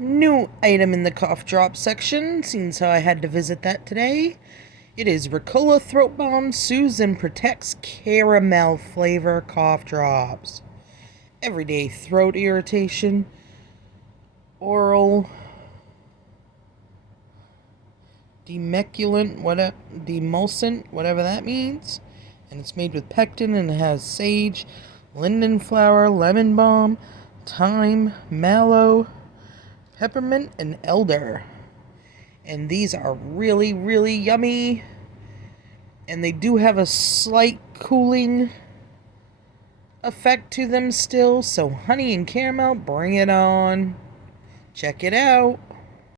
New item in the cough drop section, seems how I had to visit that today. It is Ricola Throat Balm Soothes and Protects Caramel Flavor Cough Drops. Everyday throat irritation, oral demulcent, whatever that means. And it's made with pectin and it has sage, linden flower, lemon balm, thyme, mallow, peppermint, and elder. And these are really, really yummy. And they do have a slight cooling effect to them still. So honey and caramel, bring it on. Check it out.